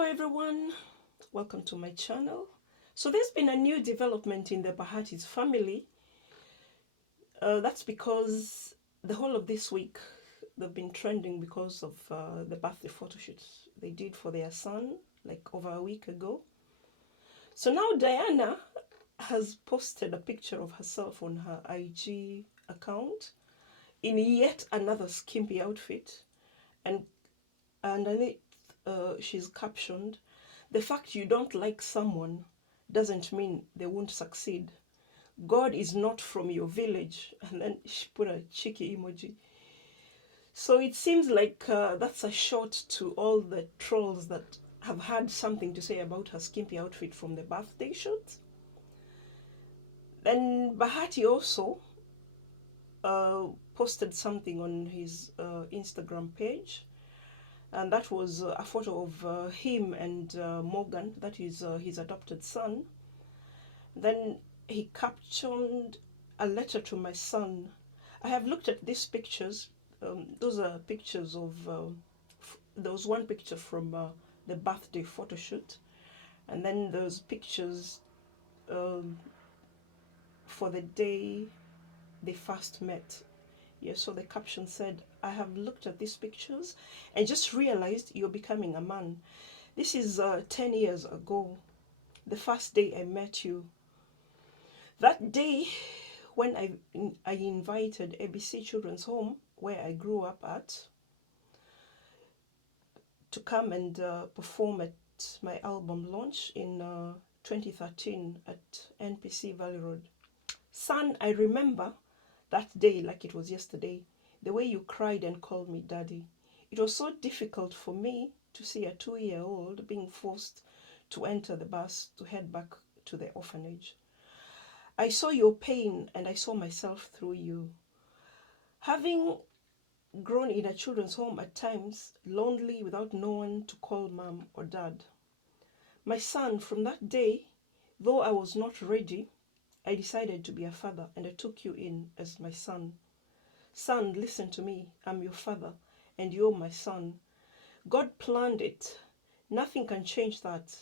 Hello everyone, welcome to my channel. So there's been a new development in the Bahati's family. That's because the whole of this week they've been trending because of the birthday photo shoots they did for their son like over a week ago. So now Diana has posted a picture of herself on her IG account in yet another skimpy outfit, and underneath she's captioned, "The fact you don't like someone doesn't mean they won't succeed. God is not from your village." And then she put a cheeky emoji. So it seems like that's a shot to all the trolls that have had something to say about her skimpy outfit from the birthday shoot. Then Bahati also posted something on his Instagram page, and that was a photo of him and Morgan, that is his adopted son. Then he captioned, "A letter to my son. I have looked at these pictures." Those are pictures of, there was one picture from the birthday photo shoot, and then those pictures um, for the day they first met. Yeah, so the caption said, "I have looked at these pictures and just realized you're becoming a man. This is 10 years ago, the first day I met you. That day when I invited ABC Children's Home, where I grew up at, to come and perform at my album launch in 2013 at NPC Valley Road. Son, I remember that day like it was yesterday, the way you cried and called me daddy. It was so difficult for me to see a 2-year-old being forced to enter the bus to head back to the orphanage. I saw your pain and I saw myself through you. Having grown in a children's home at times, lonely without no one to call mom or dad. My son, from that day, though I was not ready, I decided to be a father and I took you in as my son. Son, listen to me. I'm your father and you're my son. God planned it. Nothing can change that.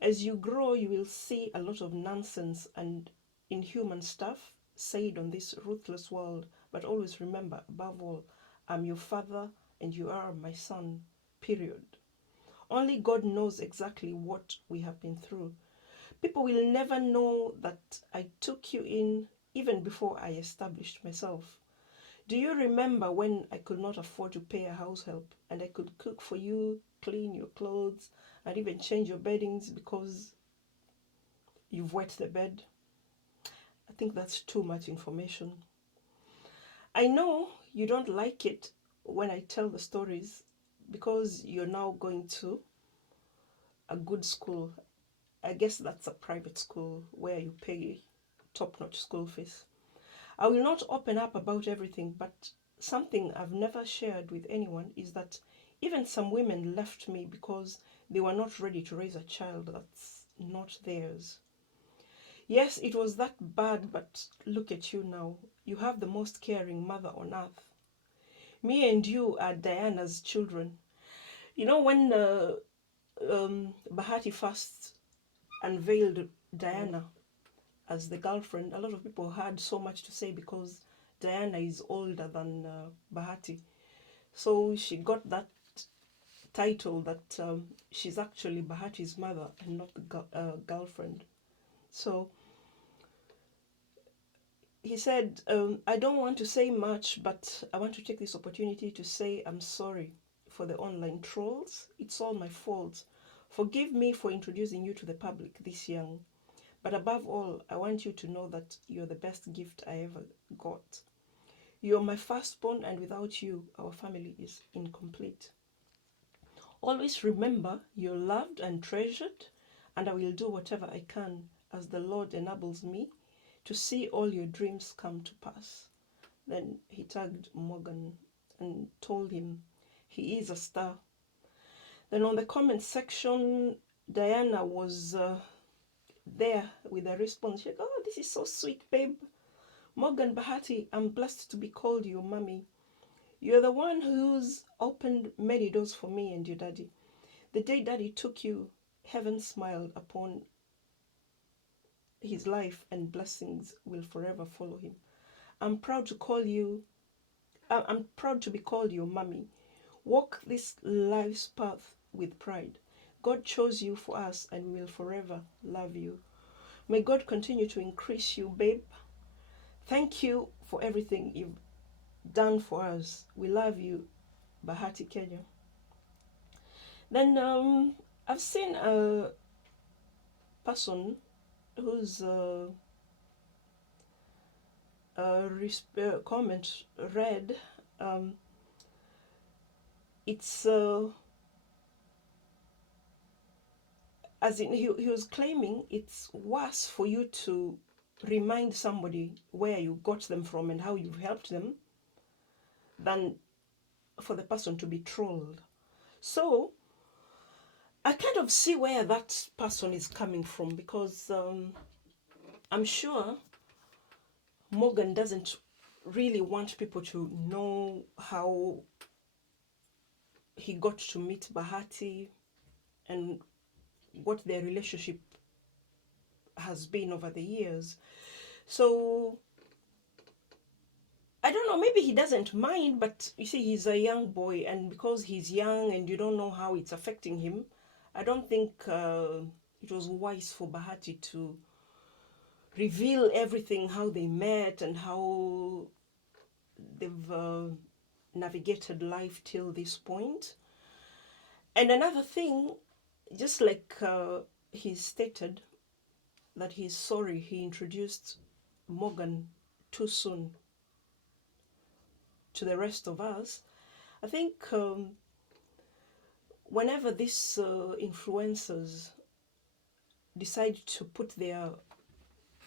As you grow, you will see a lot of nonsense and inhuman stuff said on this ruthless world. But always remember, above all, I'm your father and you are my son. Period. Only God knows exactly what we have been through. People will never know that I took you in even before I established myself. Do you remember when I could not afford to pay a house help and I could cook for you, clean your clothes, and even change your beddings because you've wet the bed?" I think that's too much information. I know you don't like it when I tell the stories because you're now going to a good school. I guess that's a private school where you pay top-notch school fees. I will not open up about everything, but something I've never shared with anyone is that even some women left me because they were not ready to raise a child that's not theirs. Yes, it was that bad, but look at you now. You have the most caring mother on earth. Me and you are Diana's children. You know, when Bahati first unveiled Diana as the girlfriend, a lot of people had so much to say because Diana is older than Bahati. So she got that title that she's actually Bahati's mother and not the girlfriend. So he said, "I don't want to say much, but I want to take this opportunity to say I'm sorry for the online trolls. It's all my fault. Forgive me for introducing you to the public this young. But above all, I want you to know that you're the best gift I ever got. You're my firstborn, and without you, our family is incomplete. Always remember you're loved and treasured, and I will do whatever I can as the Lord enables me to see all your dreams come to pass." Then he tagged Morgan and told him he is a star. Then on the comment section, Diana was there with a response. She said, "Oh, this is so sweet, babe. Morgan Bahati, I'm blessed to be called your mommy. You're the one who's opened many doors for me and your daddy. The day Daddy took you, heaven smiled upon his life, and blessings will forever follow him. I'm proud to call you, I'm proud to be called your mommy. Walk this life's path with pride. God chose you for us, and we will forever love you. May God continue to increase you, babe. Thank you for everything you've done for us. We love you, Bahati, Kenya. Then I've seen a person whose comment read, it's as in he was claiming it's worse for you to remind somebody where you got them from and how you've helped them than for the person to be trolled. So I kind of see where that person is coming from, because I'm sure Morgan doesn't really want people to know how he got to meet Bahati and what their relationship has been over the years. So I don't know, maybe he doesn't mind, but you see, he's a young boy, and because he's young and you don't know how it's affecting him, I don't think it was wise for Bahati to reveal everything, how they met and how they've navigated life till this point. And another thing, just like he stated that he's sorry he introduced Morgan too soon to the rest of us, I think whenever these influencers decide to put their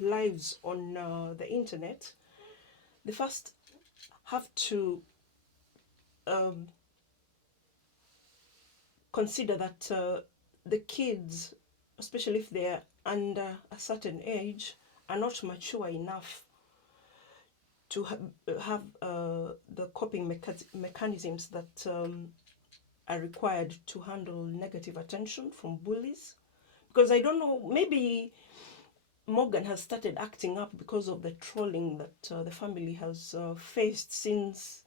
lives on the internet, they first have to consider that the kids, especially if they're under a certain age, are not mature enough to have the coping mechanisms that are required to handle negative attention from bullies. Because I don't know, maybe Morgan has started acting up because of the trolling that the family has faced since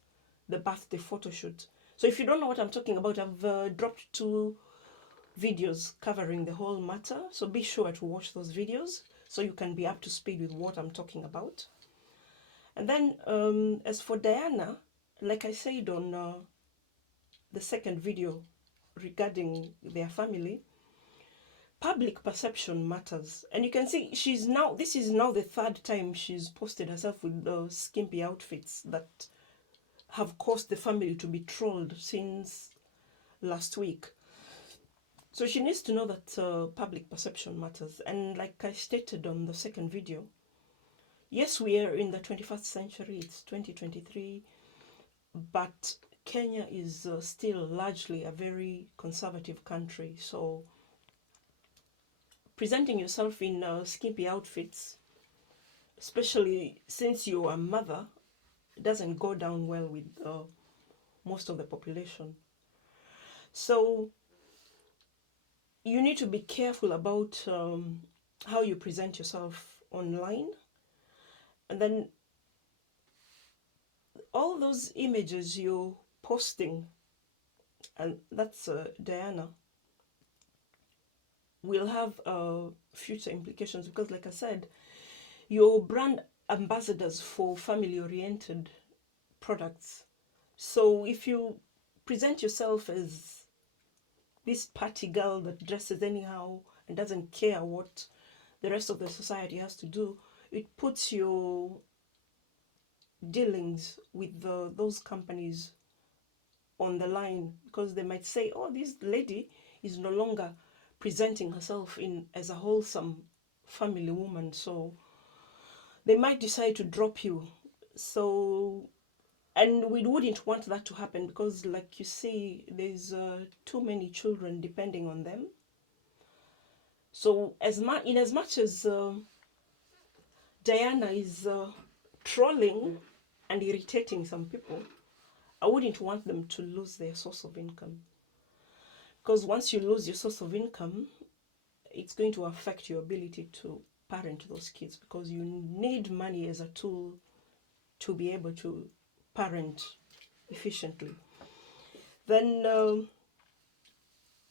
the birthday photo shoot. So if you don't know what I'm talking about, I've dropped 2 videos covering the whole matter. So be sure to watch those videos so you can be up to speed with what I'm talking about. And then as for Diana, like I said on the second video regarding their family, public perception matters. And you can see this is now the 3rd time she's posted herself with those skimpy outfits that have caused the family to be trolled since last week. So she needs to know that public perception matters. And like I stated on the second video, yes, we are in the 21st century, it's 2023, but Kenya is still largely a very conservative country. So presenting yourself in skimpy outfits, especially since you're a mother, doesn't go down well with most of the population. So you need to be careful about how you present yourself online. And then all those images you're posting, and that's Diana, will have future implications, because like I said, you're brand ambassadors for family-oriented products. So if you present yourself as this party girl that dresses anyhow and doesn't care what the rest of the society has to do, it puts your dealings with those companies on the line, because they might say, oh, this lady is no longer presenting herself as a wholesome family woman, so they might decide to drop you. So, and we wouldn't want that to happen, because like you see, there's too many children depending on them. So in as much as Diana is trolling and irritating some people, I wouldn't want them to lose their source of income. Because once you lose your source of income, it's going to affect your ability to parent those kids, because you need money as a tool to be able to parent efficiently. Then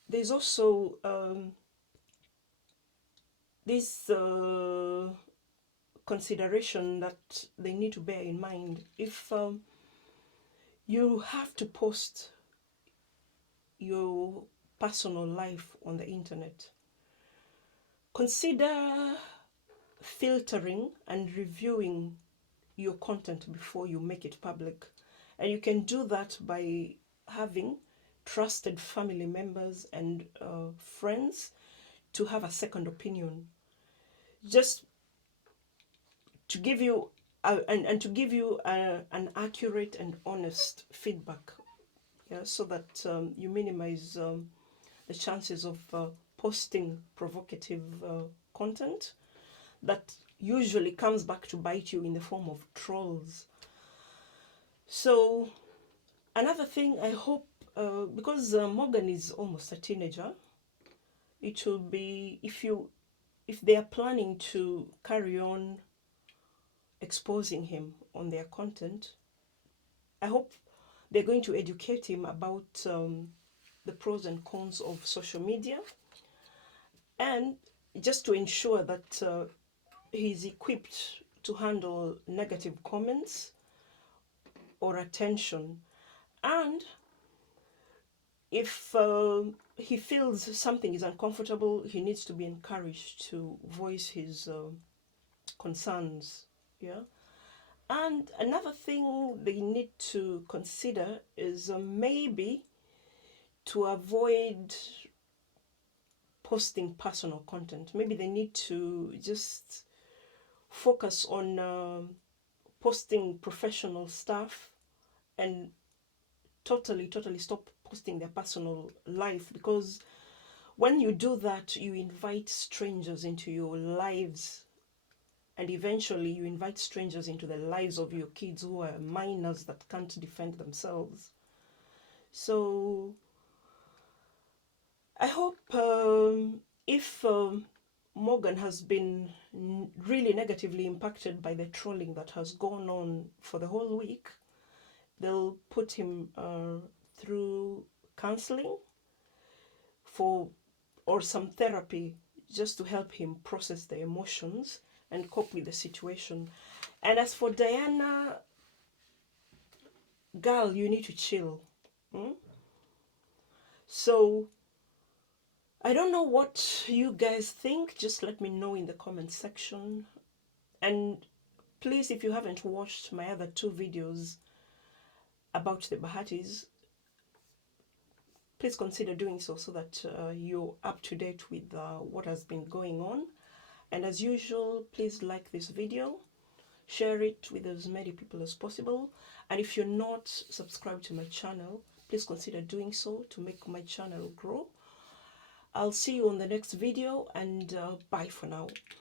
there's also this consideration that they need to bear in mind. If you have to post your personal life on the internet, consider filtering and reviewing your content before you make it public. And you can do that by having trusted family members and friends to have a second opinion, just to give you and to give you an accurate and honest feedback, yeah, so that you minimize the chances of posting provocative content that usually comes back to bite you in the form of trolls. So another thing, I hope, because Morgan is almost a teenager, it will be, if they are planning to carry on exposing him on their content, I hope they're going to educate him about the pros and cons of social media, and just to ensure that he's equipped to handle negative comments or attention. And if he feels something is uncomfortable, he needs to be encouraged to voice his concerns. Yeah. And another thing they need to consider is maybe to avoid posting personal content. Maybe they need to just focus on posting professional stuff, and totally stop posting their personal life, because when you do that, you invite strangers into your lives, and eventually you invite strangers into the lives of your kids who are minors that can't defend themselves. So I hope if Morgan has been really negatively impacted by the trolling that has gone on for the whole week, they'll put him through counseling or some therapy, just to help him process the emotions and cope with the situation. And as for Diana, girl, you need to chill. So I don't know what you guys think. Just let me know in the comment section. And please, if you haven't watched my other 2 videos about the Bahatis, please consider doing so, so that you're up to date with what has been going on. And as usual, please like this video, share it with as many people as possible. And if you're not subscribed to my channel, please consider doing so to make my channel grow. I'll see you on the next video, and bye for now.